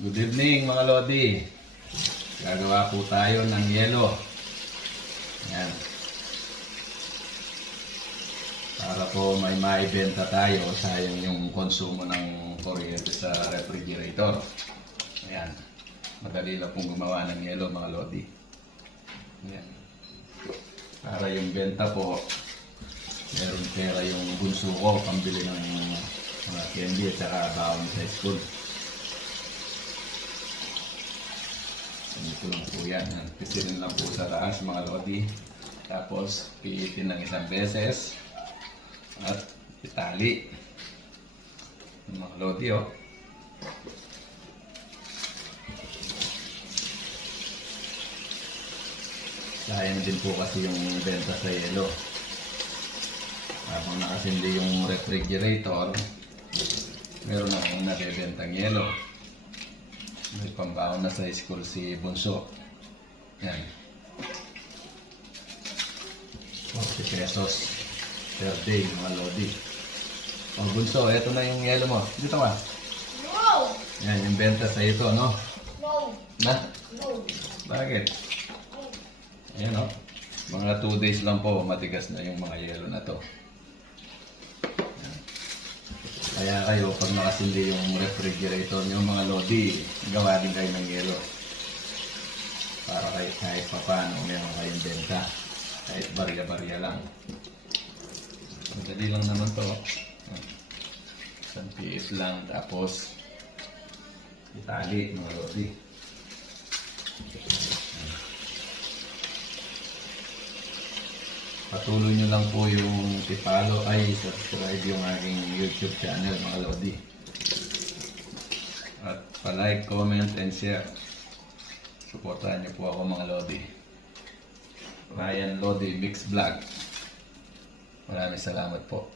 Good evening mga Lodi. Gagawa po tayo ng yelo. Yan. Para po may maibenta tayo, sayang yung konsumo ng kuryente sa refrigerator. Ayan. Madali lang pong gumawa ng yelo mga Lodi. Ayan. Para yung benta po, meron pera yung bunso ko, pambili ng mga candy at saka baon sa school. Ito lang po yan. Pisilin lang po sa taas mga Lodi. Tapos piitin ng isang beses. At itali. Mga Lodi oh. Sayang din po kasi yung benta sa yelo. Habang nakasindi yung refrigerator, meron akong nabibentang yelo. May pambaon na sa school si Bunso. Yan. 40 pesos per day mga Lodi. O Bunso, eto na yung yelo mo. Dito ka. No! Yan, yung benta sa ito, no? No! Na? No! Bakit? Ayan o. Mga 2 days lang po, matigas na yung mga yelo na to. Kaya kayo, pag nakasindi yung refrigerator nyo mga Lodi, gawa din kayo ng yelo. Para kahit papano meron kayong benta. Kahit barya-barya lang. Madali lang naman to. Isang piit lang, tapos itali mga Lodi. Patuloy nyo lang po yung i-follow ay subscribe yung aking YouTube channel mga Lodi. At pa-like, comment, and share. Suportahan nyo po ako mga Lodi. Ryan Lodi Mix Vlog. Maraming salamat po.